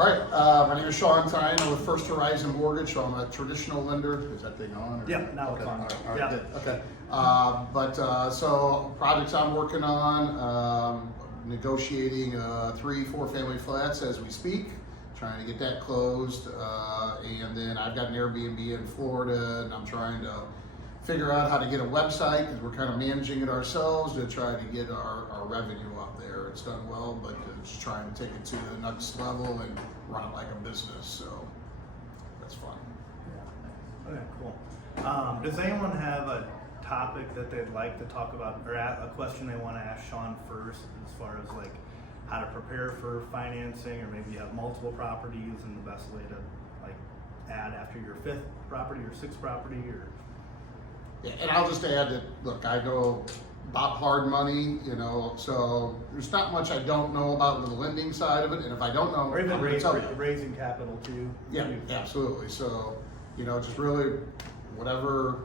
All right, my name is Shawn Tihen. I'm with First Horizon Mortgage, so I'm a traditional lender. Is that thing on? Or? Yeah, now it's on. All right, Yeah. good. Okay. So projects I'm working on, negotiating 3-4 family flats as we speak, trying to get that closed. And then I've got an Airbnb in Florida, and I'm trying to figure out how to get a website because we're kind of managing it ourselves to try to get our revenue up there. It's done well, but just trying to take it to the next level and run it like a business. So that's fun. Yeah. Okay, cool. Does anyone have a topic that they'd like to talk about, or a question they want to ask Shawn first, as far as like how to prepare for financing, or maybe you have multiple properties and the best way to like add after your 5th property or 6th property, or? Yeah, and I'll just add that, look, I know about hard money, so there's not much I don't know about the lending side of it, and if I don't know, Or even I'm gonna tell you. raising capital too. Yeah, absolutely. So, just really whatever,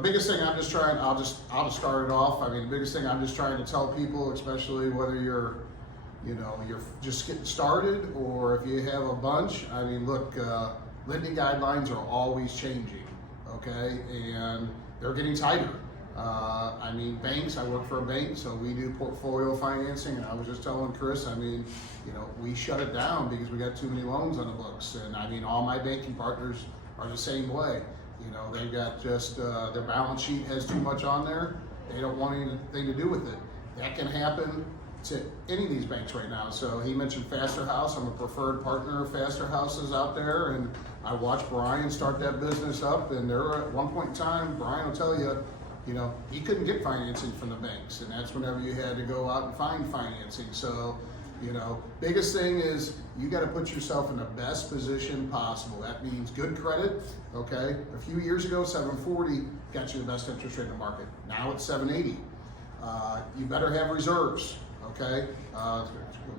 biggest thing I'm just trying, I'll just start it off. I mean, the biggest thing I'm just trying to tell people, especially whether you're just getting started or if you have a bunch, I mean, look, lending guidelines are always changing, okay? And they're getting tighter. I mean, banks, I work for a bank, so we do portfolio financing, and I was just telling Chris, I mean, we shut it down because we got too many loans on the books, and I mean, all my banking partners are the same way. They've got just, their balance sheet has too much on there, they don't want anything to do with it. That can happen to any of these banks right now. So he mentioned Faster House, I'm a preferred partner of Faster Houses out there, and I watched Brian start that business up, and there at one point in time, Brian will tell you, he couldn't get financing from the banks, and that's whenever you had to go out and find financing. So, biggest thing is you got to put yourself in the best position possible. That means good credit, okay? A few years ago, 740 got you the best interest rate in the market. Now it's 780. You better have reserves, okay?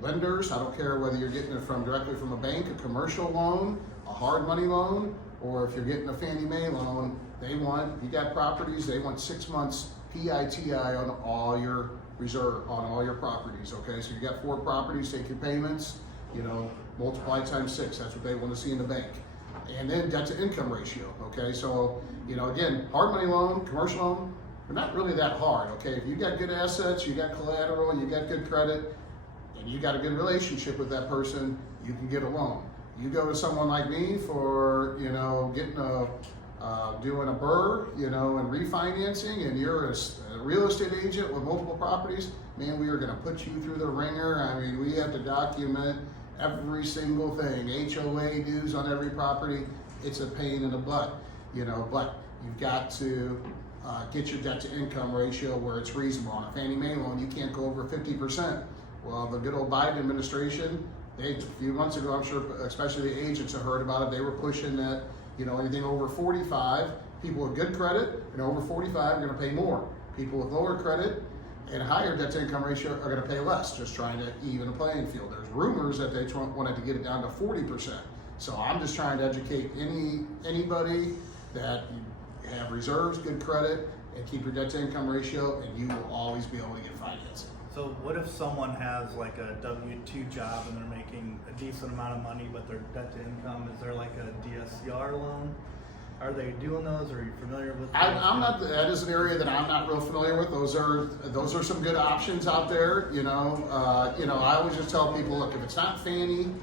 Lenders, I don't care whether you're getting it directly from a bank, a commercial loan, a hard money loan, or if you're getting a Fannie Mae loan, you got properties, they want 6 months PITI on all your on all your properties, okay? So you got 4 properties, take your payments, multiply times 6, that's what they want to see in the bank. And then debt to income ratio, okay? So, again, hard money loan, commercial loan, they're not really that hard, okay? If you got good assets, you got collateral, you got good credit, and you got a good relationship with that person, you can get a loan. You go to someone like me for, getting doing a Berra, and refinancing, and you're a real estate agent with multiple properties, man, we are gonna put you through the ringer. I mean, we have to document every single thing, HOA dues on every property. It's a pain in the butt, but you've got to get your debt to income ratio where it's reasonable. On a Fannie Mae loan, you can't go over 50%. Well, the good old Biden administration, a few months ago, I'm sure, especially the agents have heard about it, they were pushing that, anything over 45, people with good credit and over 45 are gonna pay more. People with lower credit and higher debt to income ratio are gonna pay less, just trying to even the playing field. There's rumors that they wanted to get it down to 40%. So I'm just trying to educate anybody that you have reserves, good credit, and keep your debt to income ratio, and you will always be able to get financing. So what if someone has like a W-2 job and they're making a decent amount of money, but their debt to income, is there like a DSCR loan? Are they doing those? Are you familiar with those? I'm not. That is an area that I'm not real familiar with. Those are some good options out there. I always just tell people, look, if it's not Fannie,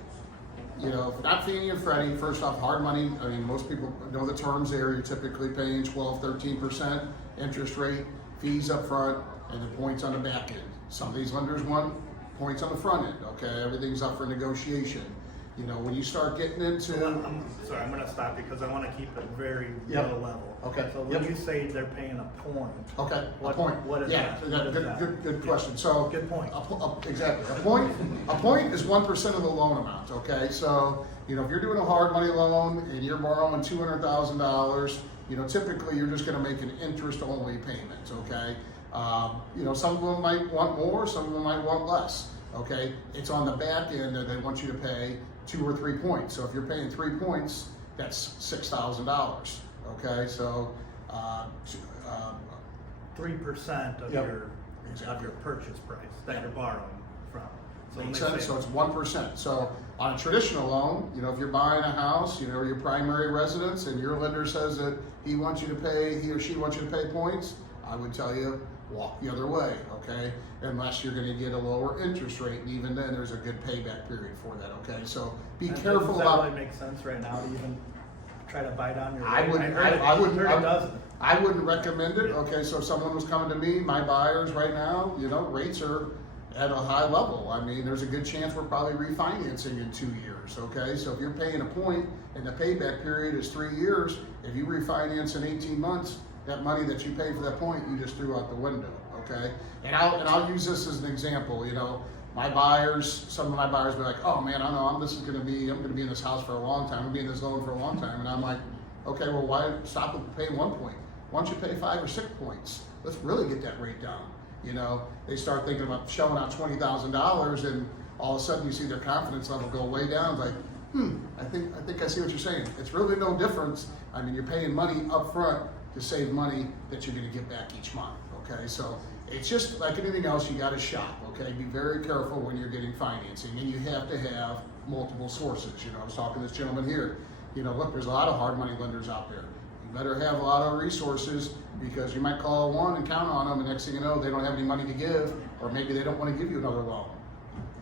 if not Fannie and Freddie, first off, hard money. I mean, most people know the terms there. You're typically paying 12, 13% interest rate, fees up front, and the points on the back end. Some of these lenders want points on the front end, okay? Everything's up for negotiation. When you start getting into... I'm sorry, I'm gonna stop because I wanna keep it very low level. Okay. So when you say they're paying a point. Okay, what, a point. What is that? Good question. So good point. Exactly. A point is 1% of the loan amount, okay? So, if you're doing a hard money loan and you're borrowing $200,000, typically you're just gonna make an interest-only payment, okay? Some of them might want more, some of them might want less, okay? It's on the back end that they want you to pay 2 or 3 points. So if you're paying 3 points, that's $6,000, okay? So 3% of your purchase price that you're borrowing from. So when Makes they sense? say- So it's 1%. So on a traditional loan, you know, if you're buying a house, you know, your primary residence, and your lender says that he or she wants you to pay points, I would tell you, walk the other way, okay? Unless you're gonna get a lower interest rate, and even then, there's a good payback period for that, okay? So be careful does that about. really make sense right now to even try to buy down your I rate? wouldn't, heard it doesn't. I wouldn't recommend it, okay, so if someone was coming to me, my buyers right now, you know, rates are at a high level. I mean, there's a good chance we're probably refinancing in 2 years, okay? So if you're paying a point and the payback period is 3 years, if you refinance in 18 months, that money that you paid for that point, you just threw out the window, okay? And I'll use this as an example, you know, some of my buyers be like, oh man, I know I'm gonna be in this house for a long time, I'm gonna be in this loan for a long time, and I'm like, okay, well, why stop with paying 1 point? Why don't you pay 5 or 6 points? Let's really get that rate down. You know, they start thinking about shelling out $20,000, and all of a sudden you see their confidence level go way down. Like, I think I see what you're saying. It's really no difference. I mean, you're paying money up front to save money that you're going to get back each month. Okay, so it's just like anything else. You got to shop. Okay, be very careful when you're getting financing, and you have to have multiple sources. You know, I was talking to this gentleman here. You know, look, there's a lot of hard money lenders out there. You better have a lot of resources, because you might call one and count on them, and next thing you know, they don't have any money to give, or maybe they don't want to give you another loan.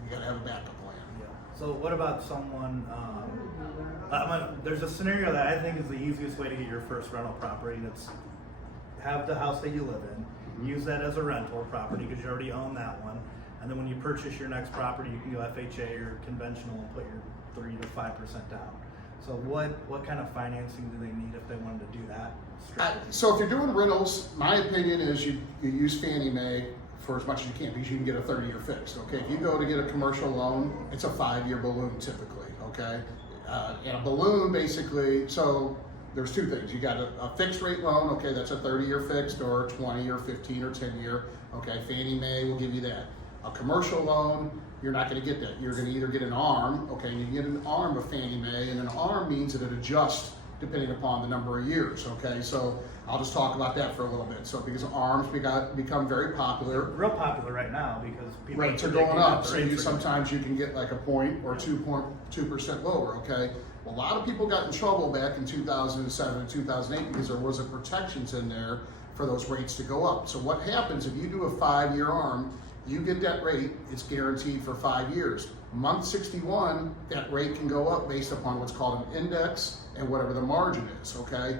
You got to have a backup plan. Yeah. So what about someone, there's a scenario that I think is the easiest way to get your first rental property, and it's have the house that you live in, use that as a rental property because you already own that one, and then when you purchase your next property, you can go FHA or conventional and put your 3 to 5% down. So what kind of financing do they need if they wanted to do that? So if you're doing rentals, my opinion is you use Fannie Mae for as much as you can, because you can get a 30-year fixed, okay? If you go to get a commercial loan, it's a 5-year balloon typically, okay? And a balloon basically, so there's 2 things. You got a fixed rate loan, okay, that's a 30-year fixed, or 20 or 15 or 10-year, okay? Fannie Mae will give you that. A commercial loan, you're not gonna get that. You're gonna either get an ARM, okay, and you get an ARM of Fannie Mae, and an ARM means that it adjusts depending upon the number of years, okay? So I'll just talk about that for a little bit. So because ARMs become very popular. Real popular right now because people Rates are going up, so sometimes you can get like a point or 2% lower, okay? Well, a lot of people got in trouble back in 2007 and 2008 because there wasn't protections in there for those rates to go up. So what happens if you do a 5-year ARM, you get that rate, it's guaranteed for 5 years. Month 61, that rate can go up based upon what's called an index and whatever the margin is, okay?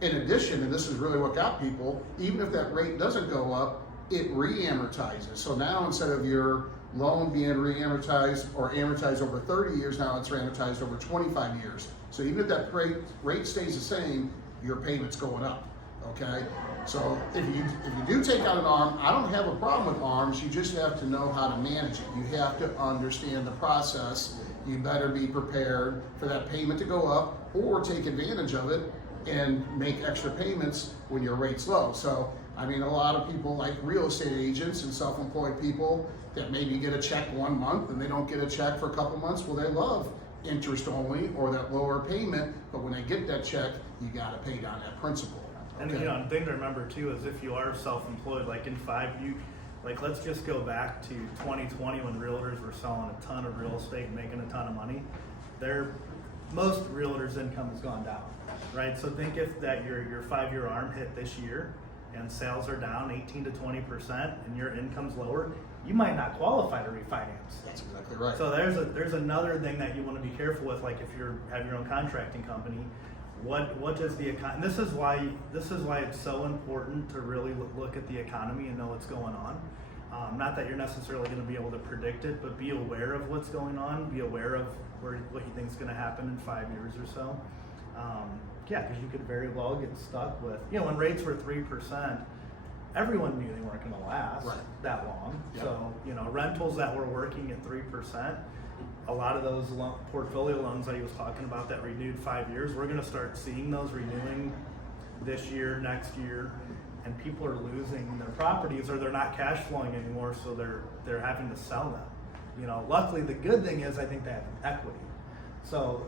In addition, and this is really what got people, even if that rate doesn't go up, it re-amortizes. So now instead of your loan being re-amortized or amortized over 30 years, now it's amortized over 25 years. So even if that rate stays the same, your payment's going up, okay? So if you do take out an ARM, I don't have a problem with ARMs, you just have to know how to manage it. You have to understand the process. You better be prepared for that payment to go up, or take advantage of it and make extra payments when your rate's low. So, I mean, a lot of people like real estate agents and self-employed people that maybe get a check 1 month and they don't get a check for a couple months. Well, they love interest only or that lower payment, but when they get that check, you gotta pay down that principal. And Okay. you know, the thing to remember too is if you are self-employed, like in 5, let's just go back to 2020 when realtors were selling a ton of real estate and making a ton of money. Most realtors' income has gone down, right? So think if that your 5-year ARM hit this year and sales are down 18 to 20% and your income's lower, you might not qualify to refinance. That's exactly right. So there's another thing that you want to be careful with, like if you have your own contracting company. What does the economy? This is why it's so important to really look at the economy and know what's going on. Not that you're necessarily going to be able to predict it, but be aware of what's going on. Be aware of what you think is going to happen in 5 years or so. Yeah, because you could very well get stuck with, you know, when rates were 3%, everyone knew they weren't going to last that long. Yep. So, you know, rentals that were working at 3%. A lot of those portfolio loans that he was talking about that renewed 5 years, we're going to start seeing those renewing this year, next year, and people are losing their properties or they're not cash flowing anymore, so they're having to sell them. You know, luckily the good thing is I think they have equity. So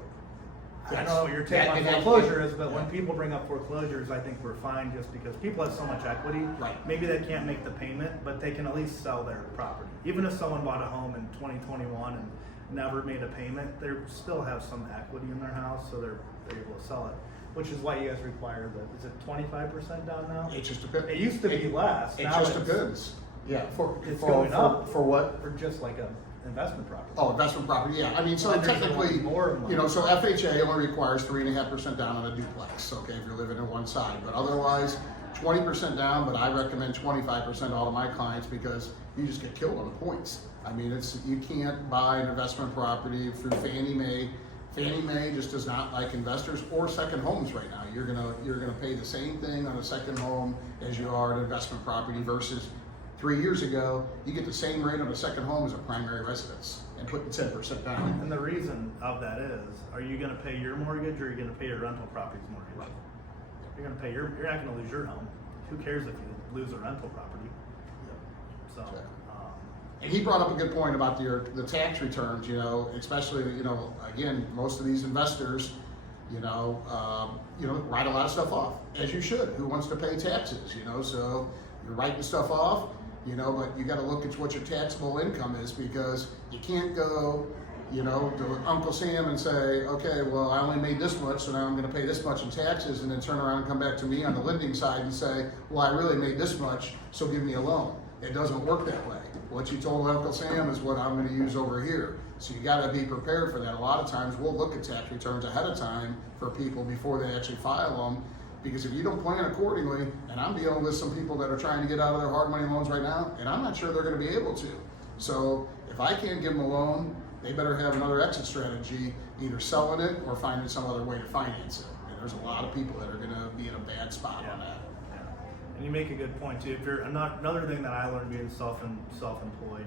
I don't know what your take on foreclosure is, but when people bring up foreclosures, I think we're fine just because people have so much equity. Right. Maybe they can't make the payment, but they can at least sell their property. Even if someone bought a home in 2021 and never made a payment, they still have some equity in their house, so they're able to sell it. Which is why you guys require is it 25% down now? It just depends. It used to be less. It Now just depends. Yeah. It's going up. For what? For just like a investment property. Oh, investment property, yeah. I mean, so Lenders technically, want more money. you know, so FHA only requires 3.5% down on a duplex, okay, if you're living in one side. But otherwise, 20% down, but I recommend 25% all of my clients because you just get killed on the points. I mean, you can't buy an investment property through Fannie Mae. Fannie Mae just does not like investors or second homes right now. You're gonna pay the same thing on a second home as you are an investment property versus 3 years ago, you get the same rate on a second home as a primary residence and putting 10% down. And the reason of that is, are you going to pay your mortgage or are you going to pay your rental property's mortgage? Right. You're going to pay you're not going to lose your home. Who cares if you lose a rental property? So, And he brought up a good point about the tax returns, you know, especially, you know, again, most of these investors, you know, write a lot of stuff off, as you should. Who wants to pay taxes, you know? So you're writing stuff off, you know, but you got to look at what your taxable income is because you can't go, you know, to Uncle Sam and say, okay, well, I only made this much, so now I'm going to pay this much in taxes, and then turn around and come back to me on the lending side and say, well, I really made this much, so give me a loan. It doesn't work that way. What you told Uncle Sam is what I'm going to use over here. So you got to be prepared for that. A lot of times we'll look at tax returns ahead of time for people before they actually file them. Because if you don't plan accordingly, and I'm dealing with some people that are trying to get out of their hard money loans right now, and I'm not sure they're going to be able to. So if I can't give them a loan, they better have another exit strategy, either selling it or finding some other way to finance it. And there's a lot of people that are going to be in a bad spot on that. Yeah. And you make a good point too. If you're another thing that I learned being self-employed,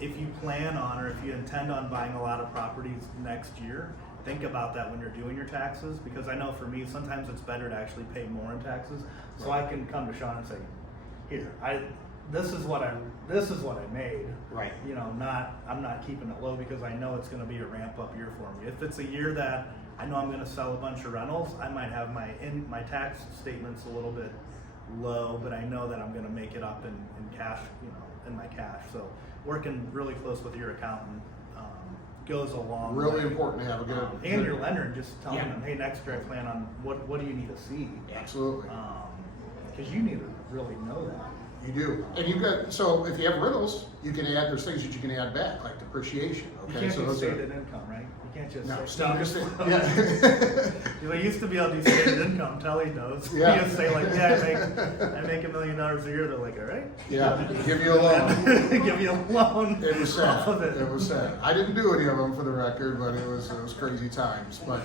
if you plan on or if you intend on buying a lot of properties next year, think about that when you're doing your taxes, because I know for me sometimes it's better to actually pay more in taxes, so I can come to Shawn and say, here, this is what I made. Right. You know, I'm not keeping it low because I know it's going to be a ramp up year for me. If it's a year that I know I'm going to sell a bunch of rentals, I might have my tax statements a little bit low, but I know that I'm going to make it up in cash, you know, in my cash. So working really close with your accountant goes a long way. Really important to have a good and your lender, and just telling Yeah. them, hey, next year I plan on what do you need to see? Absolutely. Because you need to really know that. You do. And you've got, so if you have rentals, you can add, there's things that you can add back, like depreciation. You Okay, can't so do those are. stated income, right? You can't just No, say, no, just, yeah. I used to be able to do stated income. Telly knows. Yeah. You just say like, yeah, I make $1 million a year. They're like, all right. Yeah, give you a loan. Give you a loan. It was sad. Off of it. It was sad. I didn't do any of them for the record, but it was crazy times. But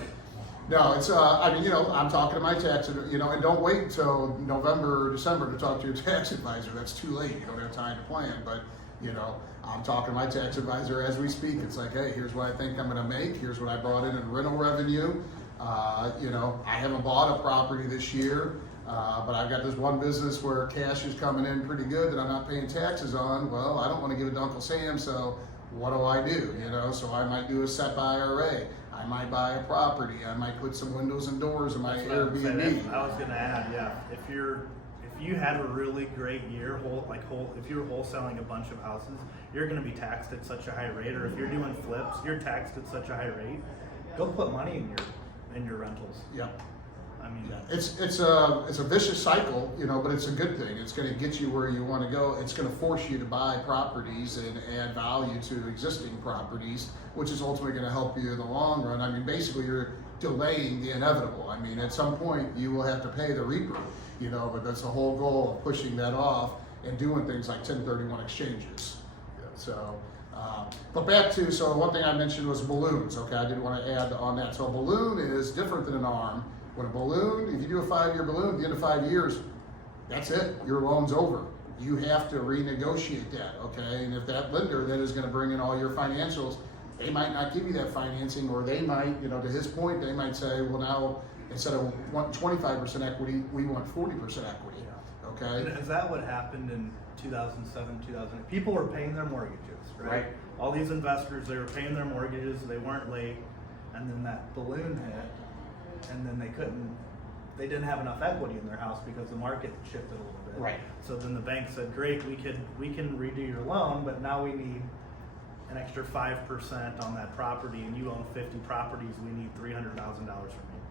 no, it's I mean, you know, I'm talking to my tax, you know, and don't wait until November or December to talk to your tax advisor. That's too late. You don't have time to plan. But you know, I'm talking to my tax advisor as we speak. It's like, hey, here's what I think I'm going to make. Here's what I brought in rental revenue. You know, I haven't bought a property this year, but I've got this one business where cash is coming in pretty good that I'm not paying taxes on. Well, I don't want to give it to Uncle Sam, so what do? You know, so I might do a SEP IRA. I might buy a property. I might put some windows and doors in my Airbnb. I was going to add, yeah, if you had a really great year, if you're wholesaling a bunch of houses, you're going to be taxed at such a high rate. Or if you're doing flips, you're taxed at such a high rate. Go put money in your rentals. Yep. I mean, Yeah. It's a vicious cycle, you know, but it's a good thing. It's going to get you where you want to go. It's going to force you to buy properties and add value to existing properties, which is ultimately going to help you in the long run. I mean, basically, you're delaying the inevitable. I mean, at some point, you will have to pay the reaper, you know, but that's the whole goal of pushing that off and doing things like 1031 exchanges. So, but back to, so one thing I mentioned was balloons. Okay, I didn't want to add on that. So a balloon is different than an arm. When a balloon, if you do a 5-year balloon, at the end of 5 years, that's it. Your loan's over. You have to renegotiate that, okay? And if that lender then is going to bring in all your financials, they might not give you that financing, or they might, you know, to his point, they might say, well, now instead of wanting 25% equity, we want 40% equity, okay? And is that what happened in 2007, 2008? People were paying their mortgages, right? All these investors, they were paying their mortgages, they weren't late, and then that balloon hit, and then they didn't have enough equity in their house because the market shifted a little bit. Right. So then the bank said, great, we can redo your loan, but now we need an extra 5% on that property, and you own 50 properties, we need $300,000 from you.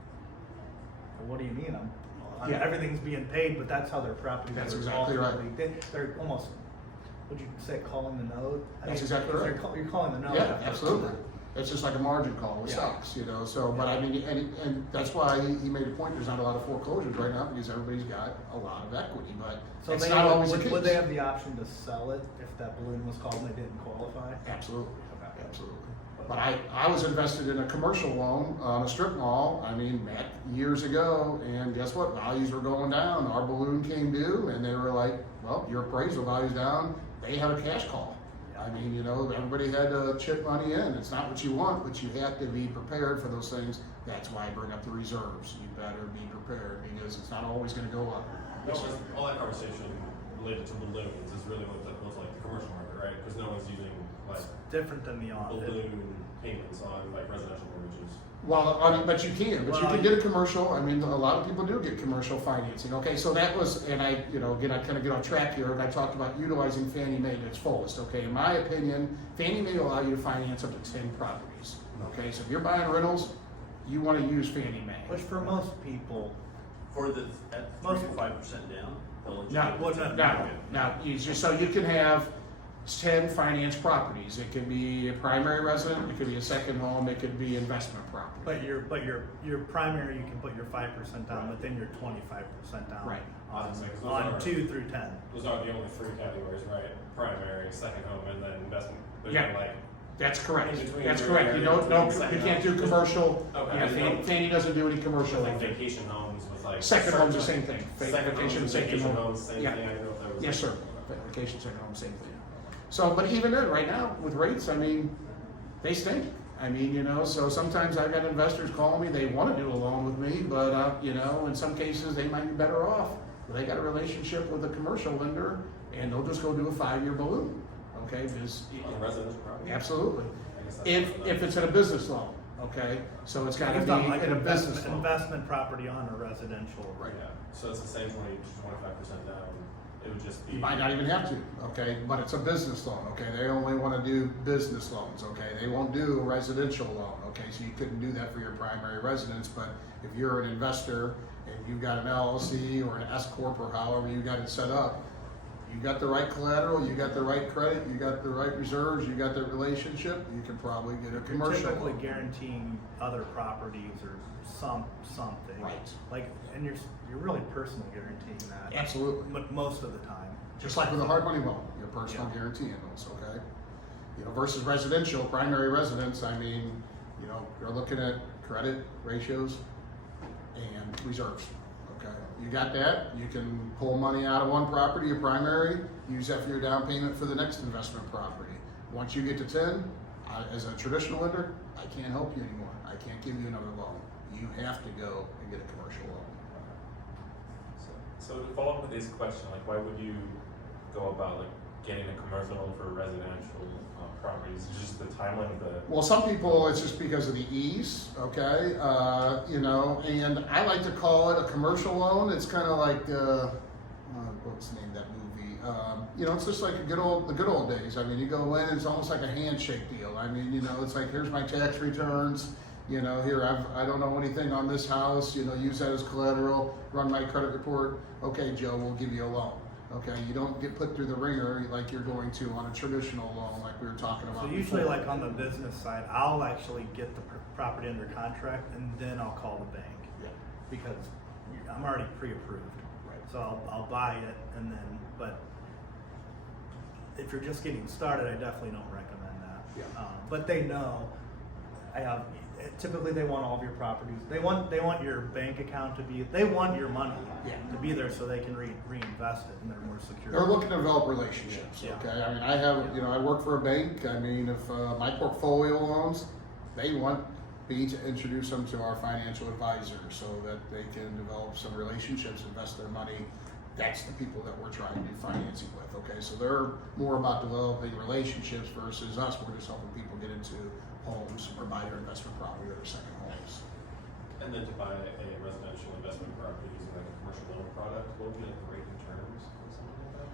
Well, what do you mean? Yeah. Everything's being paid, but that's how their properties That's are exactly right. They're almost, would you say, calling the note? That's exactly right. You're calling the note. Yeah, absolutely. It's just like a margin call with stocks, you know. So, but I mean, and that's why he made a point. There's not a lot of foreclosures right now because everybody's got a lot of equity, but So it's not always the case. Would they have the option to sell it if that balloon was called and they didn't qualify? Absolutely, Okay. absolutely. But I was invested in a commercial loan on a strip mall. I mean, back years ago, and guess what? Values were going down. Our balloon came due, and they were like, "Well, your appraisal value's down." They had a cash call. I mean, you know, everybody had to chip money in. It's not what you want, but you have to be prepared for those things. That's why I bring up the reserves. You better be prepared because it's not always going to go up. All that conversation related to balloons is really what that was like the commercial market, right? Because no one's using like Different than the on. balloon payments on like residential mortgages. Well, I mean, but you can Well, get a commercial. I mean, a lot of people do get commercial financing. Okay, so that was, and I, you know, again, I kind of get on track here, and I talked about utilizing Fannie Mae to its fullest. Okay, in my opinion, Fannie Mae will allow you to finance up to 10 properties. Okay, so if you're buying rentals, you want to use Fannie Mae. Which for most people, For the, at 3 to 5% down? they'll let you Now, go to 10. now, so you can have 10 finance properties. It can be a primary resident, it could be a second home, it could be investment property. but your primary, you can put your 5% down, but then you're 25% down. Right. On 2 through 10. Those are the only three categories, right? Primary, second home, and then investment. There's Yeah. no, like That's correct. In between That's your correct. You don't, no, second you can't do homes. commercial. Okay. Yeah, Fannie doesn't do any commercial. like vacation homes with like Second home's the same thing. Second Vacation, homes, second vacation home. homes, same Yeah. thing. I didn't know if that was Yes, like- sir. Vacation, second home, same thing. So, but even then, right now, with rates, I mean, they stink. I mean, you know, so sometimes I've got investors call me, they want to do a loan with me, but, you know, in some cases, they might be better off. They got a relationship with a commercial lender, and they'll just go do a 5-year balloon, okay? Because On the residential property. absolutely. I guess that's If it's in a business loan, okay? So it's got to You're be talking like in an a business loan. investment property on a residential. Right. Yeah. So it's the same 25% down. It would just be. You might not even have to, okay, but it's a business loan, okay, they only wanna do business loans, okay, they won't do a residential loan, okay, so you couldn't do that for your primary residence, but if you're an investor and you've got an LLC or an S corp or however you got it set up, you got the right collateral, you got the right credit, you got the right reserves, you got the relationship, you can probably get a You're commercial typically loan. guaranteeing other properties or something. Right. Like, and you're really personally guaranteeing that. Absolutely. But most of the time. Just like with a hard money loan, your personal Yeah. guarantee in those, okay? You know, versus residential, primary residence, I mean, you know, you're looking at credit ratios and reserves, okay? You got that, you can pull money out of one property, your primary, use that for your down payment for the next investment property. Once you get to 10, as a traditional lender, I can't help you anymore. I can't give you another loan. You have to go and get a commercial loan. So to follow up with this question, like why would you go about like getting a commercial loan for residential properties? Is it just the timeline of the? Well, some people, it's just because of the ease, okay? You know, and I like to call it a commercial loan. It's kind of like, what's the name of that movie? You know, it's just like the good old days. I mean, you go in, it's almost like a handshake deal. I mean, you know, it's like, here's my tax returns. You know, here, I don't know anything on this house, you know, use that as collateral, run my credit report. Okay, Joe, we'll give you a loan. Okay, you don't get put through the ringer like you're going to on a traditional loan like we were talking about So usually before. like on the business side, I'll actually get the property under contract and then I'll call the bank. Yeah. Because I'm already pre-approved. Right. So I'll buy it and then, but if you're just getting started, I definitely don't recommend that. Yeah. But they know, typically they want all of your properties. They want your bank account to be, they want your money Yeah. to be there so they can reinvest it and they're more secure. They're looking to develop relationships, Yeah. okay? I mean, I have, you know, I work for a bank. I mean, if my portfolio loans, they want me to introduce them to our financial advisor so that they can develop some relationships, invest their money. That's the people that we're trying to do financing with, okay? So they're more about developing relationships versus us. We're just helping people get into homes or buy their investment property or their second homes. And then to buy a residential investment property using like a commercial loan product, what would be like the rate and terms or something like that?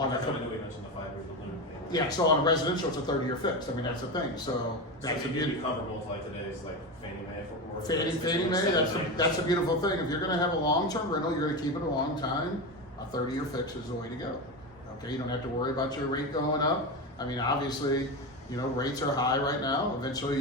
On Like, the- I know you mentioned the 5-year balloon payment. Yeah, so on a residential, it's a 30-year fixed. I mean, that's the thing. So that's So a you'd be beauty. comparable to like today's like Fannie Mae or Fannie Mae, that's a beautiful thing. If you're gonna have a long-term rental, you're gonna keep it a long time, a 30-year fix is the way to go. Okay, you don't have to worry about your rate going up. I mean, obviously, you know, rates are high right now. Eventually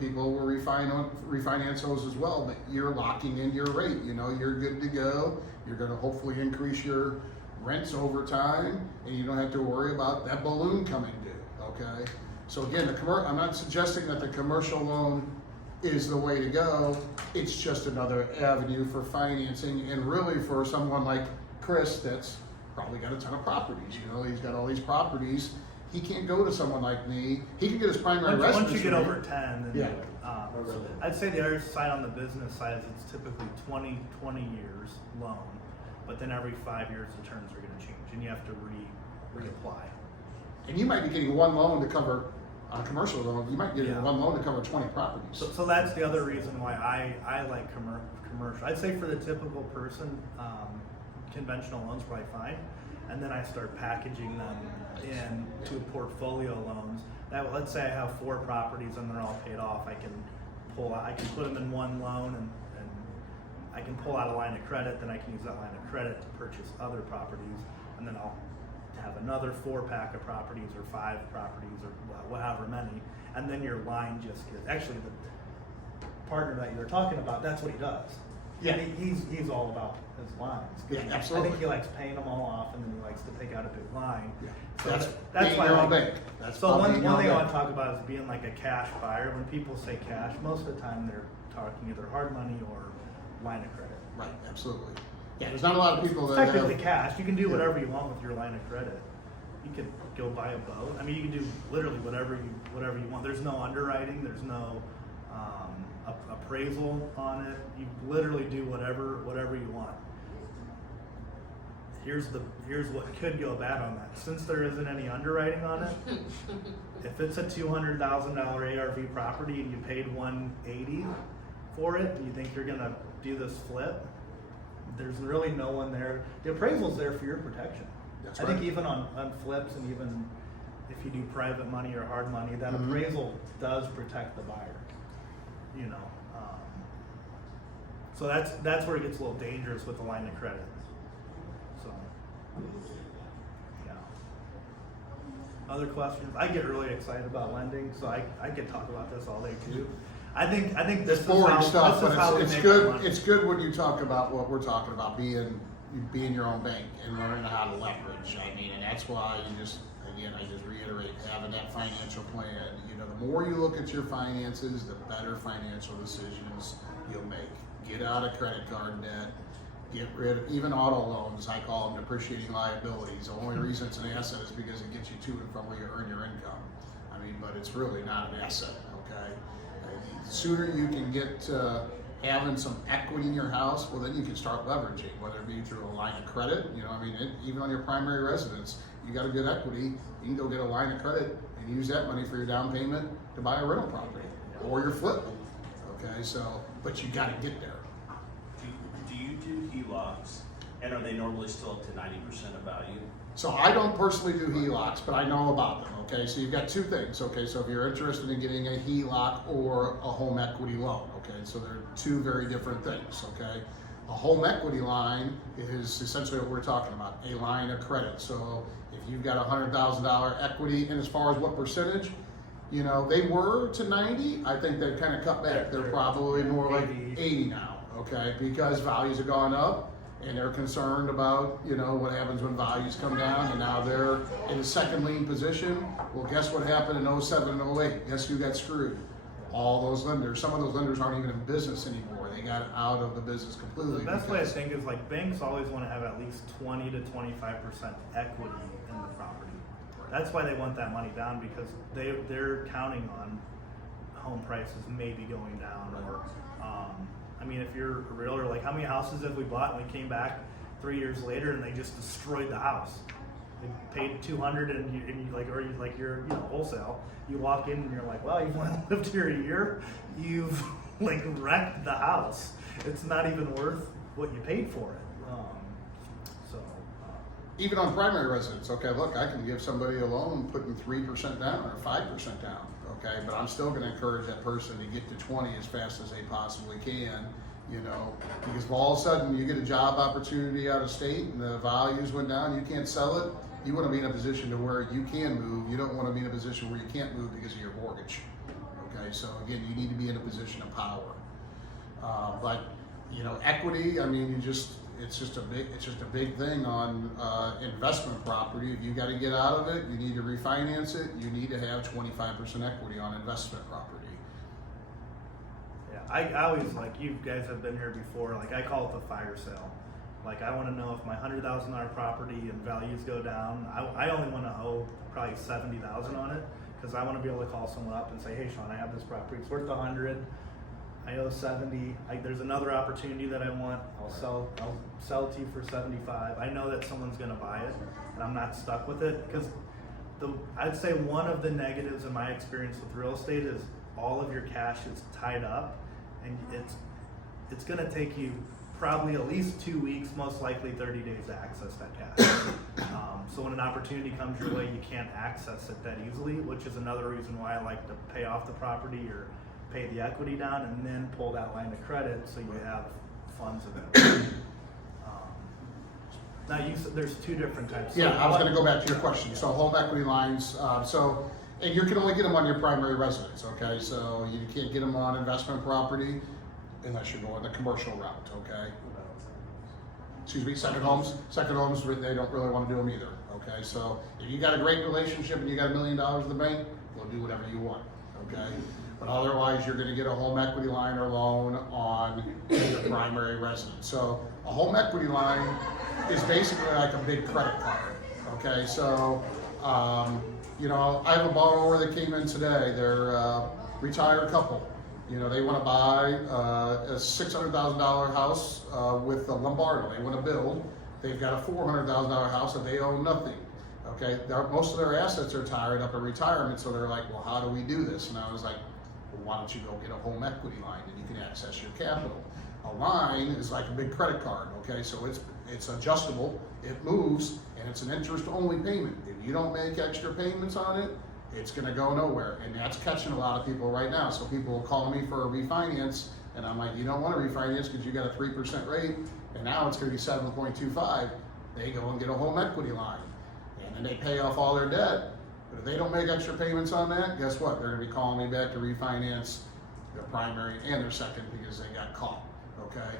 people will refinance those as well, but you're locking in your rate. You know, you're good to go. You're gonna hopefully increase your rents over time, and you don't have to worry about that balloon coming due, okay? So again, I'm not suggesting that the commercial loan is the way to go. It's just another avenue for financing, and really for someone like Chris that's probably got a ton of properties. You know, he's got all these properties. He can't go to someone like me. He can get his primary residence. Once you get rate. over 10, then Yeah. I'd say the other side on the business side is it's typically 20 years loan, but then every 5 years the terms are going to change and you have to reapply. And you might be getting one loan to cover, on a commercial loan, you might get Yeah. one loan to cover 20 properties. So that's the other reason why I like commercial. I'd say for the typical person, conventional loans probably fine, and then I start packaging them into portfolio loans. That let's say I have 4 properties and they're all paid off, I can put them in one loan and I can pull out a line of credit. Then I can use that line of credit to purchase other properties, and then I'll have another 4-pack of properties or 5 properties or however many, and then your line just gets, actually the partner that you were talking about, that's what he does. Yeah. He's all about his lines. Yeah, I absolutely. think he likes paying them all off, and then he likes to take out a big line. Yeah. So That's that's being why your I own like- bank. That's so about one being your thing I own want to bank. talk about is being like a cash buyer. When people say cash, most of the time they're talking either hard money or line of credit. Right, absolutely. Yeah, there's not a lot of people It's that technically have. cash. You can do Yeah. whatever you want with your line of credit. You could go buy a boat. I mean, you can do literally whatever you want. There's no underwriting. There's no appraisal on it. You literally do whatever you want. Here's what could go bad on that. Since there isn't any underwriting on it, if it's a $200,000 ARV property and you paid $180 for it, and you think you're gonna do this flip, there's really no one there. The appraisal's there for your protection. That's I think right. even on flips, and even if you do private money or hard money, that Mhm. appraisal does protect the buyer. You know, so that's where it gets a little dangerous with the line of credit. So, yeah. Other questions? I get really excited about lending, so I could talk about this all day too. I think this It's is boring how, stuff, this is how but we it's make good. our money. It's good when you talk about what we're talking about, being your own bank and learning how to leverage. I mean, and that's why I just reiterate having that financial plan. You know, the more you look at your finances, the better financial decisions you'll make. Get out of credit card debt. Get rid of even auto loans. I call them depreciating liabilities. The only reason it's an asset is because it gets you to and from where you earn your income. I mean, but it's really not an asset. Okay. The sooner you can get to having some equity in your house, well, then you can start leveraging, whether it be through a line of credit. You know, I mean, even on your primary residence, you got a good equity. You can go get a line of credit and use that money for your down payment to buy a rental property or your flip. Okay, so but you got to get there. Do you do HELOCs, and are they normally still up to 90% of value? So I don't personally do HELOCs, but I know about them, okay? So you've got 2 things, okay? So if you're interested in getting a HELOC or a home equity loan, okay? So they're 2 very different things, okay? A home equity line is essentially what we're talking about, a line of credit. So if you've got $100,000 equity, and as far as what percentage, you know, they were to 90, I think they've kind of cut back. They're probably more like 80 now, okay? Because values have gone up, and they're concerned about, you know, what happens when values come down, and now they're in a second lien position. Well, guess what happened in 07 and 08? Guess who got screwed? All those lenders. Some of those lenders aren't even in business anymore. They got out of the business completely. The best way I because- think is like banks always want to have at least 20 to 25% equity in the property. That's why they want that money down, because they're counting on home prices maybe going down, or I mean, if you're a realtor, like how many houses have we bought and we came back 3 years later and they just destroyed the house? You paid 200 and you like, or you like you're, you know, wholesale. You walk in and you're like, wow, you've only lived here a year. You've like wrecked the house. It's not even worth what you paid for it. Even on primary residence, okay, look, I can give somebody a loan putting 3% down or 5% down, okay, but I'm still gonna encourage that person to get to 20 as fast as they possibly can, you know, because if all of a sudden you get a job opportunity out of state and the values went down, you can't sell it, you wanna be in a position to where you can move, you don't wanna be in a position where you can't move because of your mortgage, okay, so again, you need to be in a position of power. But, you know, equity, I mean, it's just a big thing on investment property. If you got to get out of it, you need to refinance it. You need to have 25% equity on investment property. Yeah, I always, like, you guys have been here before, like, I call it the fire sale. Like, I want to know if my $100,000 property and values go down. I only want to owe probably $70,000 on it, because I want to be able to call someone up and say, hey, Shawn, I have this property. It's worth 100. I owe 70. There's another opportunity that I want. I'll sell it to you for 75. I know that someone's gonna buy it, and I'm not stuck with it, because I'd say one of the negatives in my experience with real estate is all of your cash is tied up, and it's gonna take you probably at least 2 weeks, most likely 30 days to access that cash. So when an opportunity comes your way, you can't access it that easily, which is another reason why I like to pay off the property or pay the equity down and then pull that line of credit so you have funds available. Now there's two different types. Yeah, I was going to go back to your question. So home equity lines, and you can only get them on your primary residence, okay? So you can't get them on investment property unless you're going the commercial route, okay? Excuse me, second homes, they don't really want to do them either, okay? So if you got a great relationship and you got $1 million in the bank, go do whatever you want, okay? But otherwise, you're gonna get a home equity line or loan on your primary residence. So a home equity line is basically like a big credit card, okay? So, you know, I have a borrower that came in today. They're a retired couple. You know, they wanna buy a $600,000 house with a Lombardo. They wanna build. They've got a $400,000 house and they own nothing. Okay, most of their assets are tied up in retirement, so they're like, well, how do we do this? And I was like, well, why don't you go get a home equity line and you can access your capital. A line is like a big credit card, okay? So it's adjustable, it moves, and it's an interest-only payment. If you don't make extra payments on it, it's gonna go nowhere. And that's catching a lot of people right now. So people will call me for a refinance, and I'm like, you don't wanna refinance because you got a 3% rate, and now it's gonna be 7.25. They go and get a home equity line. And they pay off all their debt, but if they don't make extra payments on that, guess what? They're gonna be calling me back to refinance their primary and their second because they got caught, okay?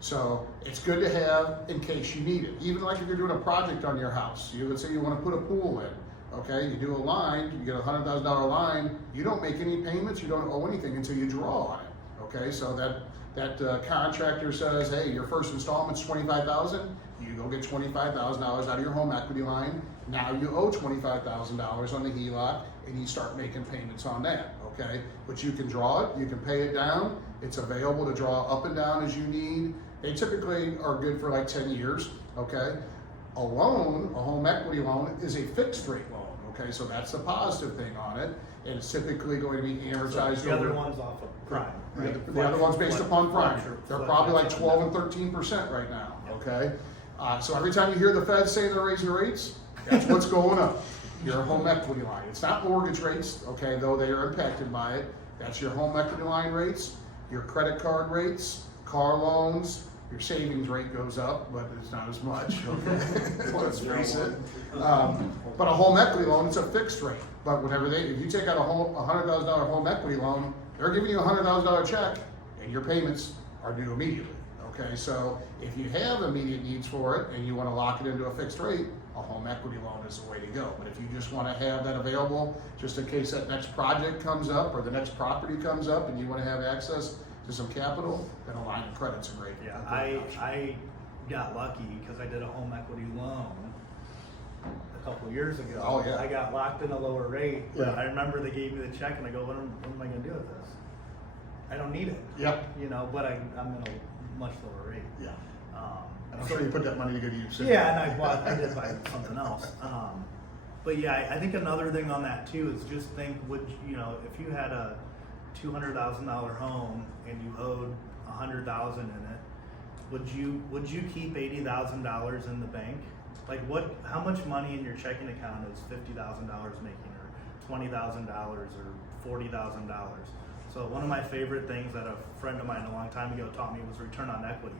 So it's good to have in case you need it. Even like if you're doing a project on your house, let's say you wanna put a pool in, okay? You do a line, you get a $100,000 line, you don't make any payments, you don't owe anything until you draw on it, okay? So that contractor says, hey, your first installment's $25,000, you go get $25,000 out of your home equity line. Now you owe $25,000 on the HELOC, and you start making payments on that, okay? But you can draw it, you can pay it down. It's available to draw up and down as you need. They typically are good for like 10 years, okay? A loan, a home equity loan, is a fixed rate loan, okay? So that's the positive thing on it, and it's typically going to be amortized The over. other one's off of prime, right? The other one's based upon prime. They're probably like 12 and 13% right now, okay? So every time you hear the Fed say they're raising rates, that's what's going up. Your home equity line. It's not mortgage rates, okay, though they are impacted by it. That's your home equity line rates, your credit card rates, car loans. Your savings rate goes up, but it's not as much, okay? Let's face it. But a home equity loan, it's a fixed rate. But if you take out a $100,000 home equity loan, they're giving you a $100,000 check, and your payments are due immediately. Okay, so if you have immediate needs for it and you want to lock it into a fixed rate, a home equity loan is the way to go. But if you just want to have that available just in case that next project comes up or the next property comes up and you want to have access to some capital, then a line of credit's a great option. I got lucky because I did a home equity loan a couple of years ago. Oh, yeah. I got locked in a lower rate. Yeah. I remember they gave me the check and I go, what am I going to do with this? I don't need it. Yep. You know, but I'm in a much lower rate. Yeah. I'm sure you put that money to good use. Yeah, and I did buy something else. But yeah, I think another thing on that too is just think, if you had a $200,000 home and you owed $100,000 in it, would you keep $80,000 in the bank? Like how much money in your checking account is $50,000 making, or $20,000 or $40,000? So one of my favorite things that a friend of mine a long time ago taught me was return on equity.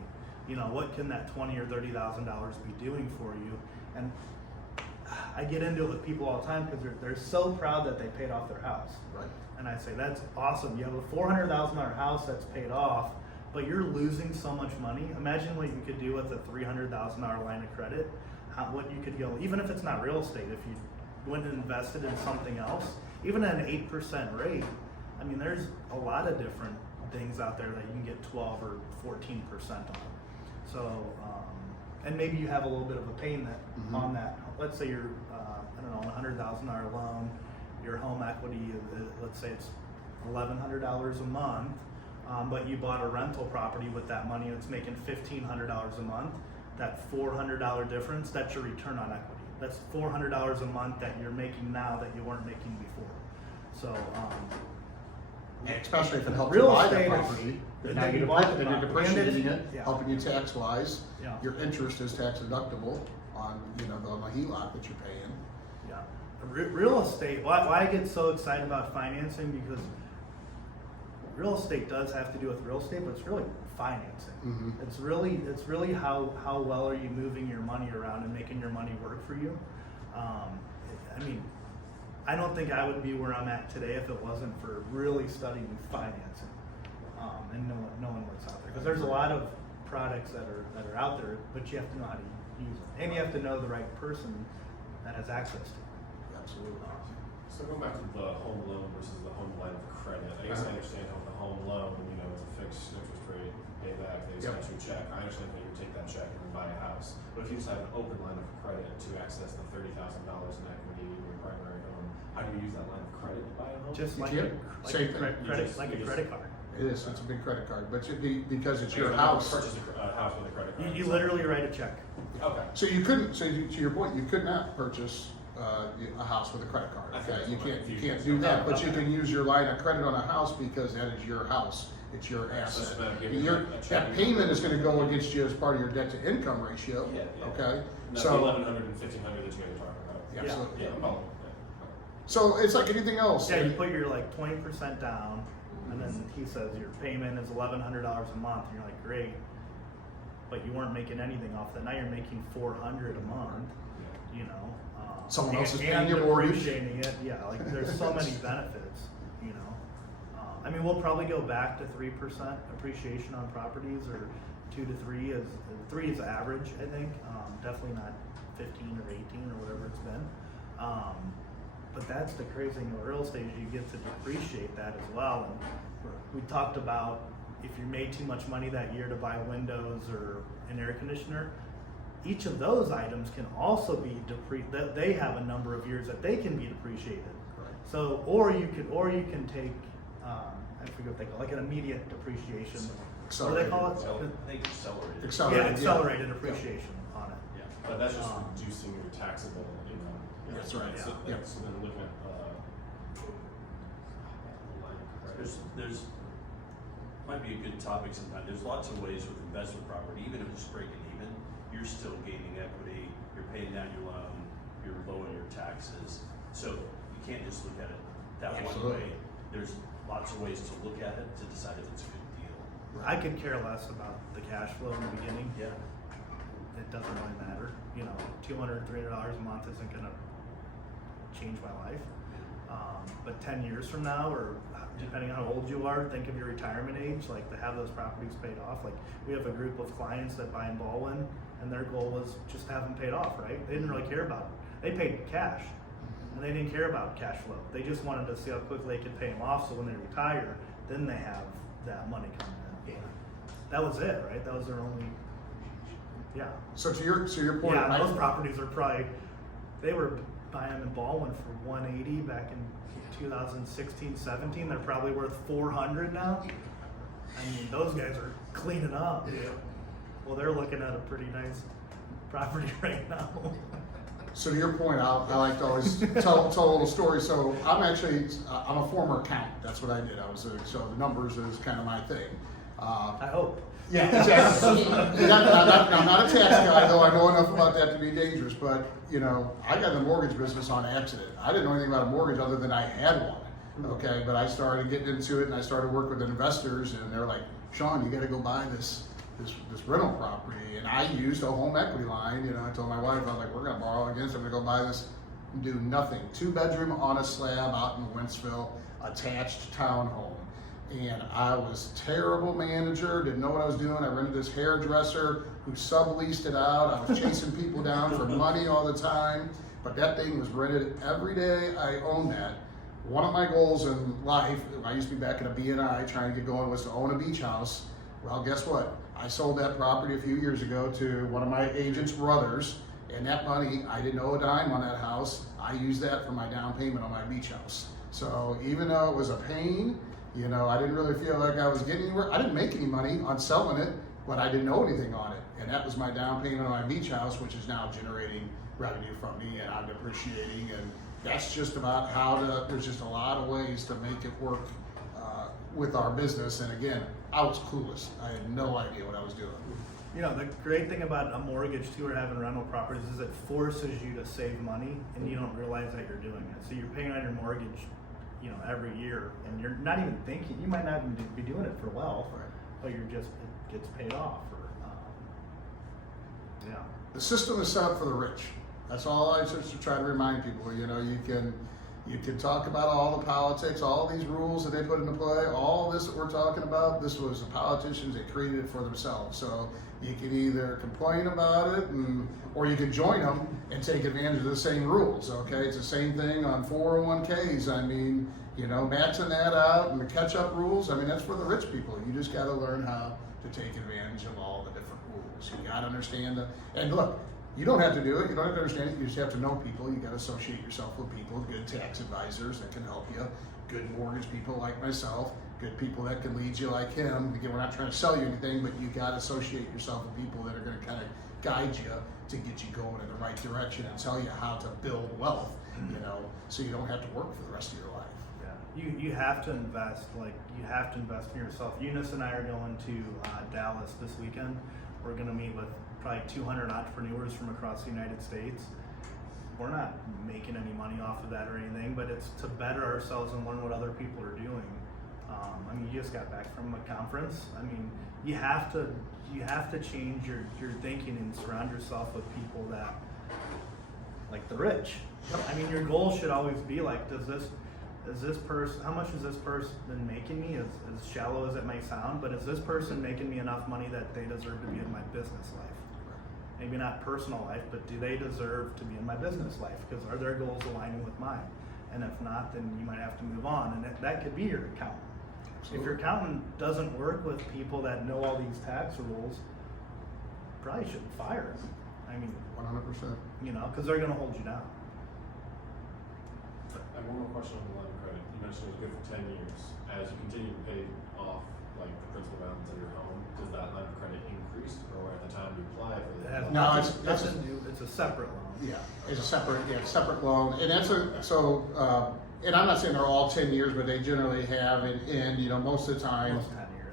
What can that $20,000 or $30,000 be doing for you? And I get into it with people all the time because they're so proud that they paid off their house. Right. And I say, that's awesome. You have a $400,000 house that's paid off, but you're losing so much money. Imagine what you could do with a $300,000 line of credit. What you could go, even if it's not real estate, if you went and invested in something else, even at an 8% rate. I mean, there's a lot of different things out there that you can get 12 or 14% on. So, and maybe you have a little bit of a payment on that. Let's say you're, $100,000 loan, your home equity, let's say it's $1,100 a month, but you bought a rental property with that money and it's making $1,500 a month. That $400 difference, that's your return on equity. That's $400 a month that you're making now that you weren't making before. So, especially if it helps real you buy that estate is- property, and now then you're you bought the then you're property. depreciating And it, yeah. helping you tax wise. Yeah. Your interest is tax deductible on the HELOC that you're paying. Yeah, real estate. Why I get so excited about financing, because real estate does have to do with real estate, but it's really financing. It's really how well are you moving your money around and making your money work for you. I mean, I don't think I would be where I'm at today if it wasn't for really studying financing and knowing what's out there. Because there's a lot of products that are out there, but you have to know how to use them, and you have to know the right person that has access to it. Absolutely. So going back to the home loan versus the home line of credit, I guess I understand how the home loan, it's a fixed interest rate, pay back, they send you a check. I understand that you would take that check and then buy a house. But if you just have an open line of credit to access the $30,000 in equity in your primary home, how do you use that line of credit to buy a home? Just You like can't. Same thing. a credit card. It is. It's a big credit card, but because it's So your you're not gonna house. Purchase a house with a credit card. You literally write a check. Okay. So you couldn't. So to your point, you could not purchase a house with a credit card. I think Okay? You that's what can't. my You confusion can't is. do that. But you Okay. can use your line of credit on a house because that is your house. It's your asset. it's not giving Your, you a check. that payment is going to go against you as part of your debt to income ratio. Yeah. Okay. And that's So the 1,100 and 1,500 that you guys are talking about. yeah, absolutely. Yeah. Oh, So it's like anything else. Yeah, you put your 20% down, and then he says your payment is $1,100 a month. And you're like, great, but you weren't making anything off that. Now you're making $400 a month. Someone else is paying and your mortgage. depreciating it. Yeah, like there's so many benefits. I mean, we'll probably go back to 3% appreciation on properties, or 2 to 3 is 3 is average, I think. Definitely not 15 or 18 or whatever it's been. But that's the crazy thing about real estate, is you get to depreciate that as well. And we talked about if you made too much money that year to buy windows or an air conditioner, each of those items can also be they have a number of years that they can be depreciated. Right. So, or you can take, I forget what they call it, like an immediate depreciation. What do they call it? I think accelerated. Accelerated. Accelerated appreciation on it. Yeah. But that's just reducing your taxable income. That's right. So, Yeah. so then looking at line of credit. There's might be a good topic sometime. There's lots of ways with investment property, even if it's breaking even, you're still gaining equity, you're paying down your loan, you're lowering your taxes. So you can't just look at it that Absolutely. one way. There's lots of ways to look at it to decide if it's a good deal. I could care less about the cash flow in the beginning. Yeah. It doesn't really matter. $200, $300 a month isn't gonna change my life. But 10 years from now, or depending on how old you are, think of your retirement age, like to have those properties paid off. Like we have a group of clients that buy in Baldwin, and their goal was just to have them paid off, right? They didn't really care about it. They paid cash, and they didn't care about cash flow. They just wanted to see how quickly they could pay them off, so when they retire, then they have that money coming in. Yeah. That was it, right? That was their only, yeah. So to your point, Yeah, those properties are probably, they were buying them in Baldwin for 180 back in 2016, 17. They're probably worth 400 now. I mean, those guys are cleaning up. Yeah. Well, they're looking at a pretty nice property right now. So to your point, I like to always tell a little story. So I'm a former accountant. That's what I did. So the numbers is kind of my thing. I hope. Yeah, exactly. I'm not a tax guy, though I know enough about that to be dangerous. But you know, I got in the mortgage business on accident. I didn't know anything about a mortgage other than I had one. Okay, but I started getting into it, and I started working with investors, and they're like, Shawn, you got to go buy this rental property. And I used a home equity line. You know, I told my wife, I was like, we're gonna borrow against it. I'm gonna go buy this and do nothing. 2-bedroom on a slab out in Wentzville, attached townhome. And I was a terrible manager, didn't know what I was doing. I rented this hairdresser who subleased it out. I was chasing people down for money all the time. But that thing was rented every day. I owned that. One of my goals in life, I used to be back in a B&I trying to get going, was to own a beach house. Well, guess what? I sold that property a few years ago to one of my agent's brothers, and that money, I didn't owe a dime on that house. I used that for my down payment on my beach house. So even though it was a pain, you know, I didn't really feel like I was getting anywhere. I didn't make any money on selling it, but I didn't owe anything on it. And that was my down payment on my beach house, which is now generating revenue from me, and I'm depreciating. And that's just about there's just a lot of ways to make it work with our business. And again, I was clueless. I had no idea what I was doing. You know, the great thing about a mortgage too, or having rental properties, is it forces you to save money, and you don't realize that you're doing it. So you're paying on your mortgage, you know, every year, and you're not even thinking. You might not even be doing it for wealth, but it gets paid off. Yeah. The system is set up for the rich. That's all I just try to remind people. You know, you can talk about all the politics, all these rules that they put into play, all this that we're talking about. This was the politicians that created it for themselves. So you can either complain about it, or you can join them and take advantage of the same rules. Okay, it's the same thing on 401ks. I mean, you know, maxing that out and the catch-up rules. I mean, that's for the rich people. You just got to learn how to take advantage of all the different rules. You got to understand and look. You don't have to do it. You don't have to understand it. You just have to know people. You got to associate yourself with people, good tax advisors that can help you, good mortgage people like myself, good people that can lead you like him. Again, we're not trying to sell you anything, but you got to associate yourself with people that are going to kind of guide you to get you going in the right direction and tell you how to build wealth, you know, so you don't have to work for the rest of your life. Yeah. You have to invest. You have to invest in yourself. Eunice and I are going to Dallas this weekend. We're going to meet with probably 200 entrepreneurs from across the United States. We're not making any money off of that or anything, but it's to better ourselves and learn what other people are doing. I mean, you just got back from a conference. I mean, you have to change your thinking and surround yourself with people that, like the rich. I mean, your goal should always be like, how much is this person making me? As shallow as it may sound, but is this person making me enough money that they deserve to be in my business life? Maybe not personal life, but do they deserve to be in my business life? Because are their goals aligning with mine? And if not, then you might have to move on. And that could be your accountant. Absolutely. If your accountant doesn't work with people that know all these tax rules, probably shouldn't fire them. I mean, 100%. You know, because they're going to hold you down. I have one more question on the line of credit. You mentioned it was good for 10 years. As you continue to pay off like the principal balance of your home, does that line of credit increase, or at the time you apply for the No, it's a separate loan. Yeah, it's a separate loan, and and I'm not saying they're all 10 years, but they generally have, and you know, most of the time Almost 10 years.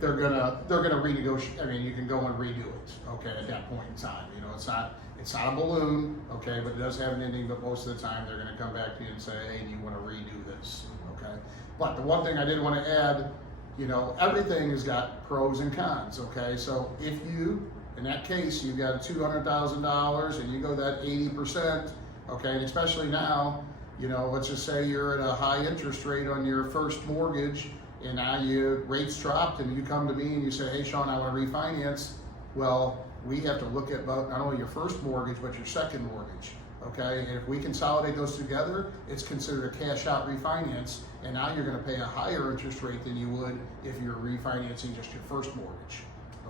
they're gonna renegotiate. I mean, you can go and redo it. Okay, at that point in time, you know, it's not a balloon. Okay, but it does have an ending. But most of the time, they're gonna come back to you and say, hey, do you want to redo this? Okay, but the one thing I did want to add, you know, everything has got pros and cons. Okay, so if you, in that case, you got $200,000 and you go that 80%, okay, and especially now, you know, let's just say you're at a high interest rate on your first mortgage, and now your rates dropped, and you come to me and you say, hey, Shawn, I want to refinance. Well, we have to look at both, not only your first mortgage, but your second mortgage. Okay, and if we consolidate those together, it's considered a cash out refinance, and now you're going to pay a higher interest rate than you would if you're refinancing just your first mortgage.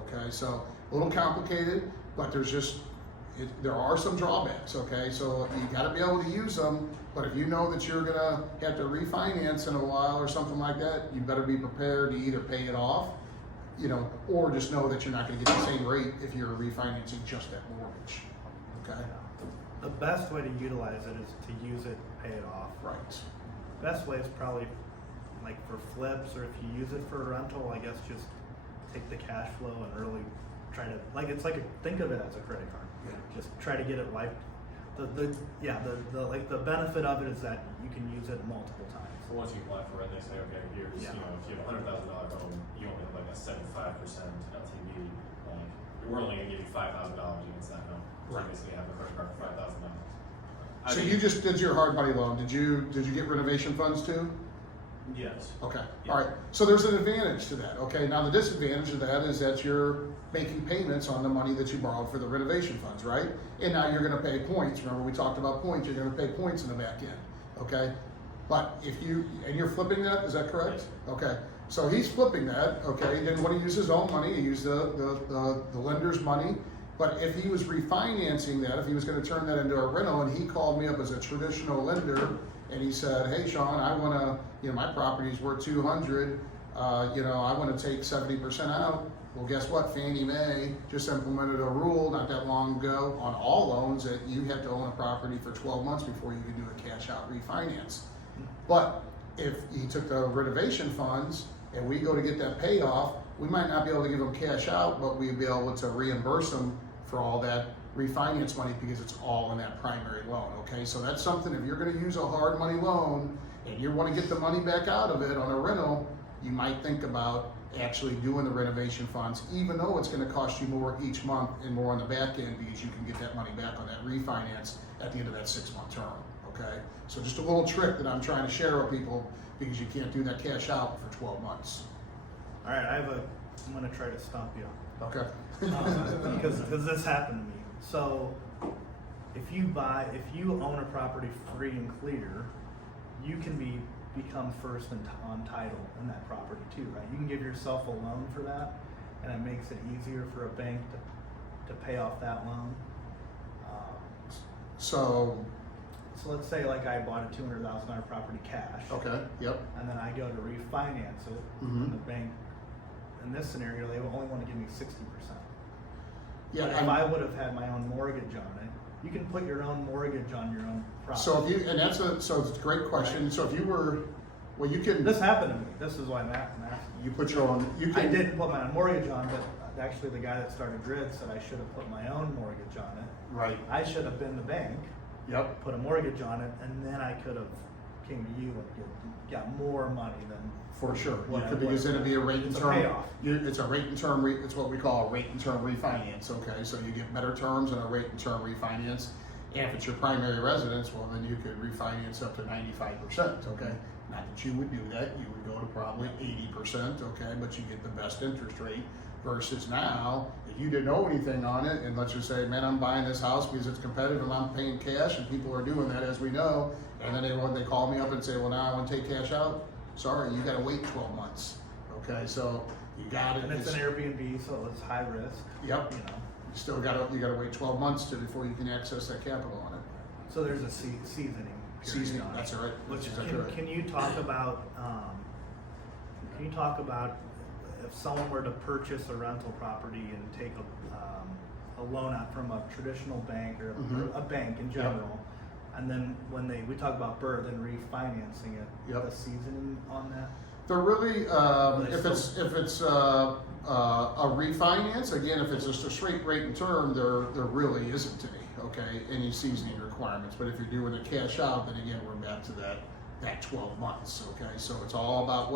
Okay, so a little complicated, but there are some drawbacks. Okay, so you got to be able to use them, but if you know that you're going to have to refinance in a while or something like that, you better be prepared to either pay it off you know, or just know that you're not gonna get the same rate if you're refinancing just that mortgage, okay? The best way to utilize it is to use it, pay it off. Right. Best way is probably like for flips, or if you use it for a rental, I guess just take the cash flow and really try to, like, it's like, think of it as a credit card. Yeah. Just try to get it wiped. The benefit of it is that you can use it multiple times. So once you apply for it, they say, okay, here's, Yeah. you know, if you have a $100,000 home, you only have like a 75% LTV, like, we're only gonna give you $5,000 against that home. So Right. you basically have a credit card for $5,000. So you just did your hard money loan, did you get renovation funds too? Yes. Okay, Yeah. all right, so there's an advantage to that, okay? Now the disadvantage of that is that you're making payments on the money that you borrowed for the renovation funds, right? And now you're gonna pay points, remember we talked about points, you're gonna pay points in the back end, okay? But if and you're flipping that, is that correct? Okay, so he's flipping that, okay, he didn't wanna use his own money, he used the lender's money. But if he was refinancing that, if he was gonna turn that into a rental, and he called me up as a traditional lender, and he said, hey, Shawn, I wanna, you know, my property's worth 200, you know, I wanna take 70% out. Well, guess what? Fannie Mae just implemented a rule not that long ago on all loans that you have to own a property for 12 months before you can do a cash out refinance. But if he took the renovation funds and we go to get that payoff, we might not be able to give him cash out, but we'd be able to reimburse him for all that refinance money because it's all in that primary loan, okay? So that's something, if you're gonna use a hard money loan and you wanna get the money back out of it on a rental, you might think about actually doing the renovation funds, even though it's gonna cost you more each month and more on the back end because you can get that money back on that refinance at the end of that 6-month term, okay? So just a little trick that I'm trying to share with people because you can't do that cash out for 12 months. All right, I'm gonna try to stump you. Okay. Because this happened to me. So if you own a property free and clear, you can become first on title in that property too, right? You can give yourself a loan for that, and it makes it easier for a bank to pay off that loan. So, So let's say like I bought a $200,000 property cash, okay, yep. and then I go to refinance it, Mhm. and the bank, in this scenario, they only want to give me 60%. Yeah, But if and- I would have had my own mortgage on it, you can put your own mortgage on your own property. so if you, and so it's a great question. So if you were, well, you can, This happened to me. This is why I'm asking. you put your own, you I can. didn't put my own mortgage on, but actually the guy that started Grid said I should have put my own mortgage on it. Right, I should have been the bank, yep. put a mortgage on it, and then I could have came to you and got more money than. For sure, What I because would- it'd be a rate and it's a term. payoff. It's a rate and term, it's what we call a rate and term refinance, okay? So you get better terms on a rate and term refinance. And if it's your primary residence, well, then you could refinance up to 95%, okay? Not that you would do that, you would go to probably 80%, okay? But you get the best interest rate versus now, if you didn't owe anything on it, and let's just say, man, I'm buying this house because it's competitive and I'm paying cash, and people are doing that, as we know, and then they call me up and say, well, now I want to take cash out. Sorry, you gotta wait 12 months, okay? So you got it. And it's an Airbnb, so it's high risk. Yep. You know, You gotta wait 12 months before you can access that capital on it. so there's a seasoning period. Seasoning, on it. that's right. Which That's exactly right. can you talk about? Can you talk about if someone were to purchase a rental property and take a loan out from a traditional bank or Mhm. a bank in general, and then when we talk about Berra, then refinancing it, Yep. the seasoning on that? They're really, They if it's a refinance, again, if it's just a straight rate and term, there really isn't any seasoning requirements. But if you're doing a cash out, then again, we're back to that 12 months, okay? So it's all about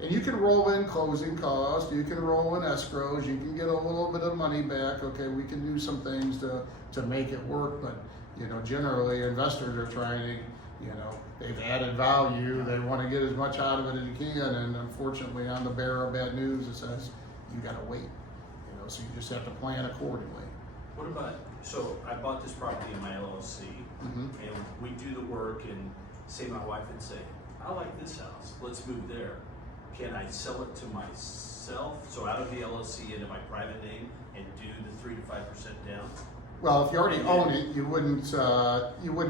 and you can roll in closing costs, you can roll in escrows, you can get a little bit of money back, okay? We can do some things to make it work, but, you know, generally investors are trying to, you know, they've added value, they want to get as much out of it as you can, and unfortunately on the Berra bad news, it says you gotta wait, you know, so you just have to plan accordingly. What about, so I bought this property in my LLC, Mhm. and we do the work, and say my wife would say, I like this house, let's move there. Can I sell it to myself, so out of the LLC into my private name, and do the 3 to 5% down? Well, if you already own it, you wouldn't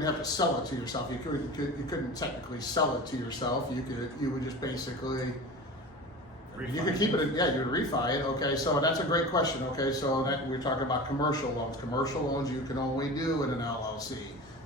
have to sell it to yourself. You couldn't technically sell it to yourself. You would just basically, You could keep it, yeah, you would refi it, okay, so that's a great question, okay, so that, we're talking about commercial loans. Commercial loans you can only do in an LLC,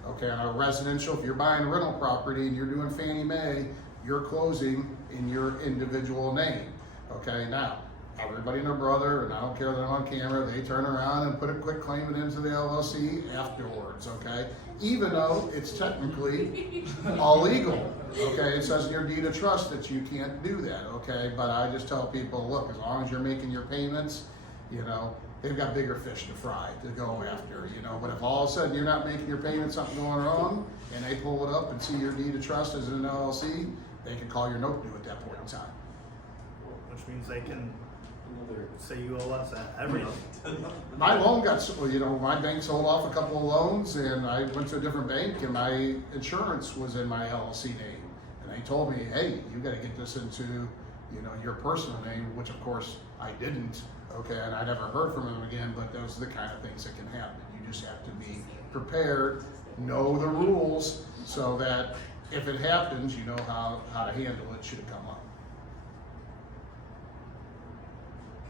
okay, on a residential, if you're buying a rental property and you're doing Fannie Mae, you're closing in your individual name, okay, now, everybody and their brother, and I don't care that I'm on camera, they turn around and put a quick claim it into the LLC afterwards, okay? Even though it's technically illegal, okay? It says in your deed of trust that you can't do that, okay? But I just tell people, look, as long as you're making your payments, you know, they've got bigger fish to fry, to go after, you know? But if all of a sudden you're not making your payments, something going wrong, and they pull it up and see your deed of trust as an LLC, they can call your note due at that point in time. Which means they can say you owe us everything. My loan got, you know, my bank sold off a couple of loans and I went to a different bank and my insurance was in my LLC name. And they told me, hey, you gotta get this into, you know, your personal name, which of course I didn't, okay, and I never heard from them again, but those are the kind of things that can happen. You just have to be prepared, know the rules, so that if it happens, you know how to handle it should it come up.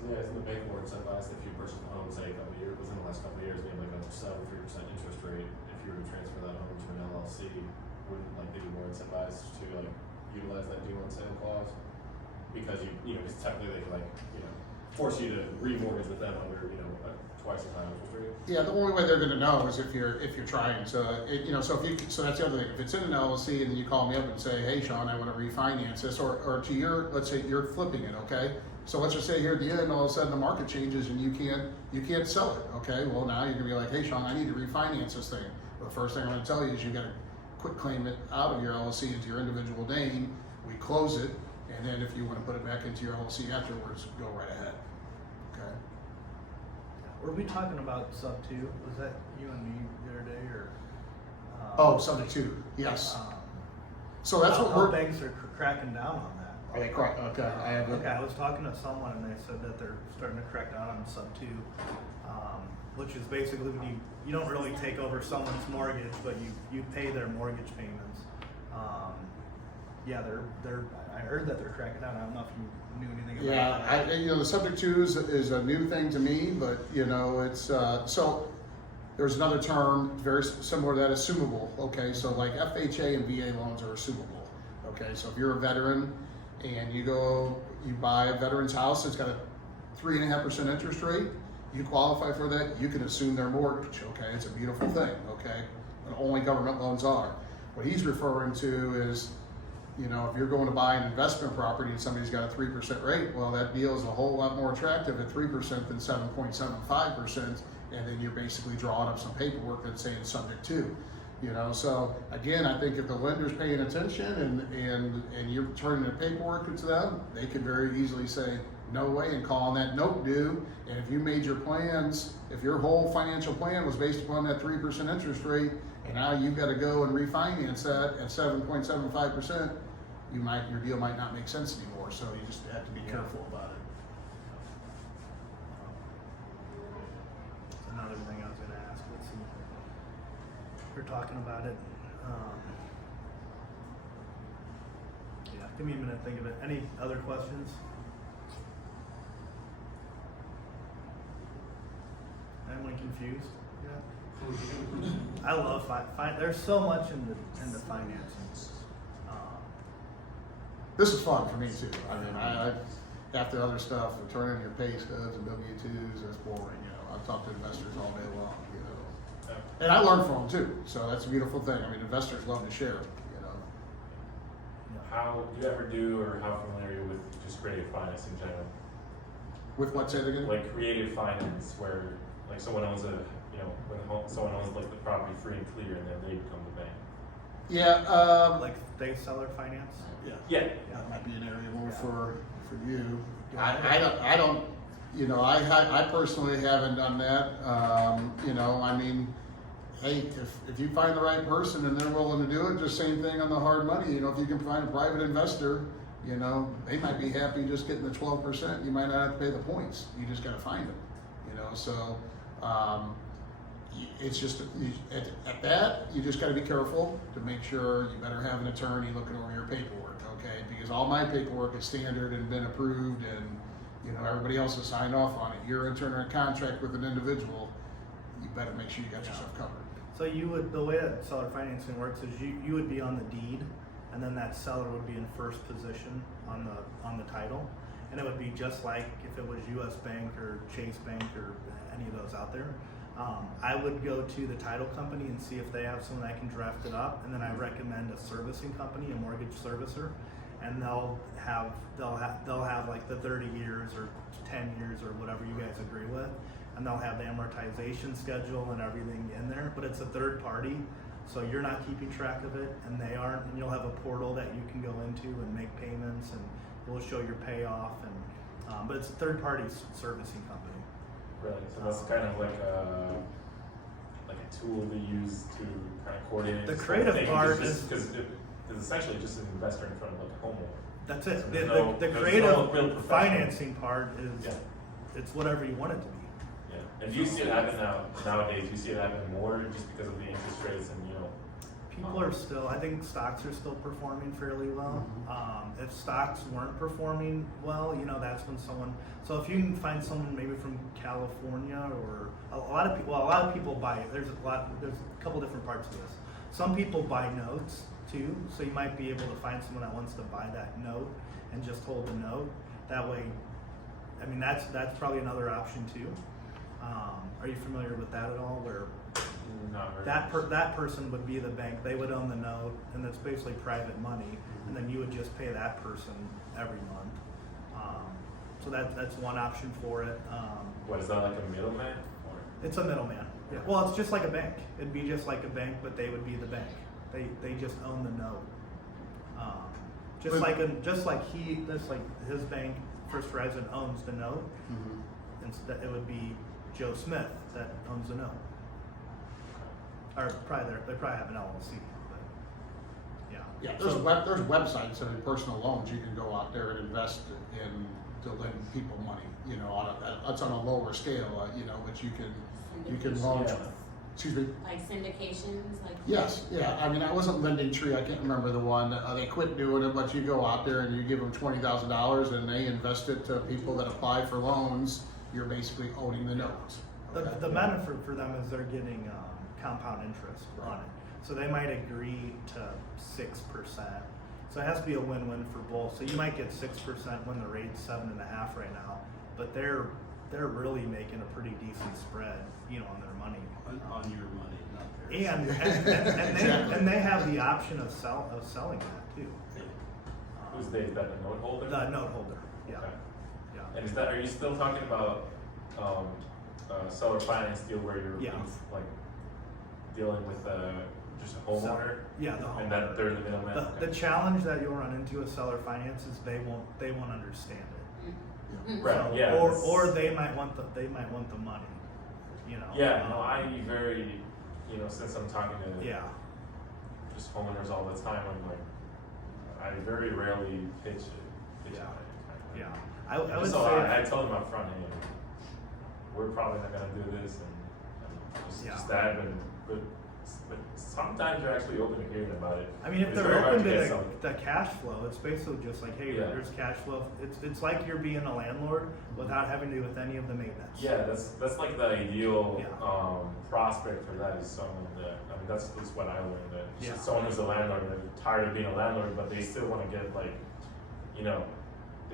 Yeah, I think the bank more incentivized if you purchase a home, say a couple of years, within the last couple of years, maybe like a 7-3% interest rate. If you were to transfer that home to an LLC, wouldn't like they be more incentivized to like utilize that due on sale clause? Because you know, because technically they could like, you know, force you to remortgage with them under, you know, twice the time interest rate. Yeah, the only way they're gonna know is if you're trying to, you know, so that's the other thing. If it's in an LLC and then you call me up and say, hey, Shawn, I wanna refinance this, or to your, let's say you're flipping it, okay? So let's just say here at the end, all of a sudden the market changes and you can't sell it, okay? Well, now you're gonna be like, hey, Shawn, I need to refinance this thing. Well, the first thing I'm gonna tell you is you gotta quick claim it out of your LLC into your individual name. We close it, and then if you wanna put it back into your LLC afterwards, go right ahead, okay? Were we talking about sub 2? Was that you and me the other day, or? Oh, subject to, yes. So that's what how we're, banks are cracking down on that. are they correct? Okay, I have Okay, I was talking to someone and they said that they're starting to crack down on sub 2, which is basically when you don't really take over someone's mortgage, but you pay their mortgage payments. Yeah, I heard that they're cracking down. I don't know if you knew anything about that. Yeah, you know, the subject to is a new thing to me, but you know, it's, so there's another term very similar to that, assumable, okay? So like FHA and VA loans are assumable, okay? So if you're a veteran and you buy a veteran's house, it's got a 3.5% interest rate, you qualify for that, you can assume their mortgage, okay? It's a beautiful thing, okay? But only government loans are. What he's referring to is, you know, if you're going to buy an investment property and somebody's got a 3% rate, well, that deal is a whole lot more attractive at 3% than 7.75%, and then you're basically drawing up some paperwork that's saying subject to, you know. So again, I think if the lender's paying attention and you're turning the paperwork to them, they can very easily say no way and call on that note due. And if you made your plans, if your whole financial plan was based upon that 3% interest rate, and now you've got to go and refinance that at 7.75%, your deal might not make sense anymore. So you just have to be careful about it. Another thing I was going to ask. Let's see. We're talking about it. Yeah, give me a minute to think of it. Any other questions? Anyone confused? Yeah. I love there's so much in the financing. This is fun for me too. I mean, I after other stuff, turning in your pay stubs and W-2s, that's boring. You know, I've talked to investors all day long. You know, and I learn from them too. So that's a beautiful thing. I mean, investors love to share. You know. How do you ever do, or how familiar are you with just creative finance in general? With what, say it again? Like creative finance, where like someone owns someone owns like the property free and clear, and then they become the bank. Yeah. Like they seller finance. Yeah. That might be an area more for you. I don't, you know, I personally haven't done that. You know, I mean, hey, if you find the right person and they're willing to do it, just same thing on the hard money. You know, if you can find a private investor, you know, they might be happy just getting the 12%. You might not have to pay the points. You just got to find them, you know, so, it's just, at that, you just gotta be careful to make sure you better have an attorney looking over your paperwork, okay? Because all my paperwork is standard and been approved and, you know, everybody else has signed off on it. You're entering a contract with an individual, you better make sure you got yourself covered. So you would, the way that seller financing works is you would be on the deed, and then that seller would be in first position on the title, and it would be just like if it was U.S. Bank or Chase Bank or any of those out there. I would go to the title company and see if they have someone that can draft it up, and then I recommend a servicing company, a mortgage servicer, and they'll have like the 30 years or 10 years or whatever you guys agree with, and they'll have the amortization schedule and everything in there. But it's a third party, so you're not keeping track of it, and they aren't. And you'll have a portal that you can go into and make payments, and it will show your payoff. And but it's a third party servicing company. Right, so that's kind of like a tool to use to kind of coordinate. The creative part because is it's essentially just an investor in front of like a homeowner. that's it. So The there's no creative real professional. financing part is Yeah. it's whatever you want it to be. Yeah, and do you see it happen nowadays? Do you see it happen more just because of the interest rates and People are still, I think stocks are still performing fairly well. Mm-hmm. If stocks weren't performing well, you know, that's when so if you can find someone maybe from California or a lot of people buy, there's a couple different parts of this. Some people buy notes too, so you might be able to find someone that wants to buy that note and just hold the note. That way, I mean, that's probably another option too. Are you familiar with that at all? Where not very that person would be the bank, they would own the note, and it's basically private money, and then you would just pay that person every month. So that's one option for it. What is that, like a middleman? Or? It's a middleman. Yeah. Well, it's just like a bank. It'd be just like a bank, but they would be the bank. They just own the note. Just like his bank, First Horizon owns the note. Mm-hmm. Instead, it would be Joe Smith that owns the note. Or probably they probably have an LLC, but yeah. Yeah, there's websites and in personal loans you can go out there and invest in to lend people money. You know, that's on a lower scale. You know, but you can loan. Yeah. Excuse me. Like syndications, like. Yes, yeah. I mean, I wasn't Lending Tree. I can't remember the one. They quit doing it, but you go out there and you give them $20,000 and they invest it to people that apply for loans. You're basically owning the notes. The benefit for them is they're getting compound interest on it. So they might agree to 6%. So it has to be a win-win for both. So you might get 6% when the rate's 7.5 right now, but they're really making a pretty decent spread, you know, on their money. On your money, not theirs. And they have the option of selling that too. Who's they? Is that the note holder? The note holder, yeah. Okay. Yeah. And are you still talking about seller finance deal where you're Yeah. like dealing with just a homeowner? Yeah, the homeowner. And that they're the middleman? The challenge that you'll run into with seller finance is they won't understand it. Mhm. Right, So, yeah. Or they might want the money, you know. Yeah, no, I very, since I'm talking to Yeah. just homeowners all the time, I'm like, I very rarely pitch it. Yeah. it. Yeah. I would So say I told them up front, hey, we're probably not gonna do this, and just that, but sometimes they're actually open to hearing about it. I mean, if It's they're very hard open to get something. the cash flow, it's basically just like, hey, Yeah. there's cash flow. It's like you're being a landlord without having to do with any of the maintenance. Yeah, that's like the ideal Yeah. prospect for that is someone that, I mean, that's what I learned, that Yeah. someone who's a landlord, they're tired of being a landlord, but they still want to get like, they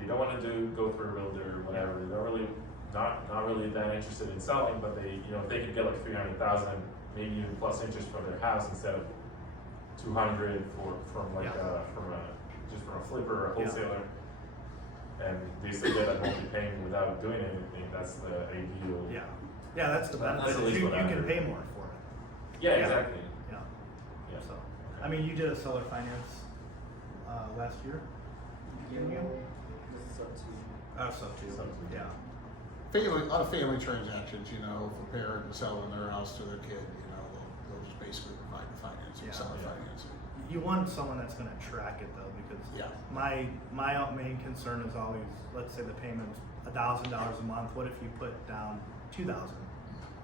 don't want to go through a realtor or whatever. They're really not really that interested in selling, but they, if they could get like 300,000, maybe even plus interest for their house instead of 200 from a flipper or a wholesaler. And they still get that monthly payment without doing anything. That's the ideal. Yeah. Yeah, that's the benefit. That's at least You what I can heard. pay more for it. Yeah, Yeah. exactly. Yeah. Yeah. So, I mean, you did a seller finance last year, didn't you? Sub two. Yeah. A lot of family transactions, if a parent is selling their house to their kid, they'll just basically provide the financing, Yeah. seller financing. You want someone that's going to track it though, because Yeah. my main concern is always, let's say the payment's $1,000 a month. What if you put down $2,000?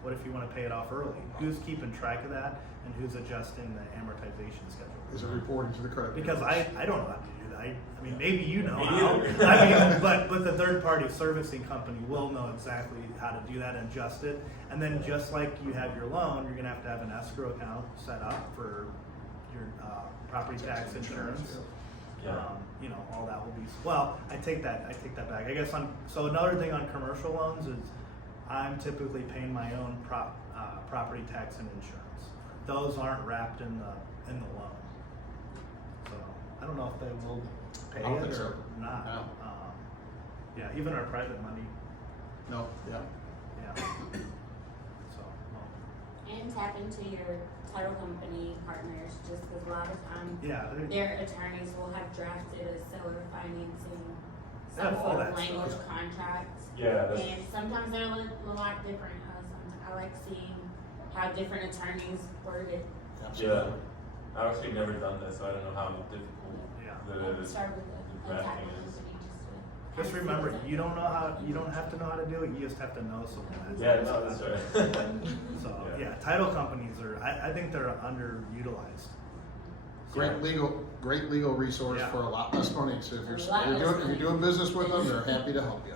What if you want to pay it off early? Who's keeping track of that, and who's adjusting the amortization schedule? Is it reporting to the credit? Because bureaus? I don't know how to do that. I mean, maybe you know Me how. neither. I mean, but the third party servicing company will know exactly how to do that and adjust it. And then just like you have your loan, you're gonna have an escrow account set up for your property tax insurance. Yeah. You know, all that will be, well, I take that back. I guess so another thing on commercial loans is I'm typically paying my own property tax and insurance. Those aren't wrapped in the loan. So I don't know if they will pay I don't it think or so. not. No. Yeah, even our private money, No, yeah. yeah. So, well, And tap into your title company partners, just because a lot of times yeah, their attorneys will have drafted a seller financing, They have some all sort of that language stuff. contracts. Yeah, that's, And sometimes they're a lot different. I like seeing how different attorneys word it. yeah. I've actually never done this, so I don't know how difficult Yeah. that is. Start with a title drafting company is. just to. Just remember, you don't have to know how to do it, you just have to know someone. Yeah, no, that's right. So, Yeah. yeah, title companies I think they're underutilized. Great legal resource Yeah. for a lot less money. So if A lot less you're money. doing business with them, they're happy to help you.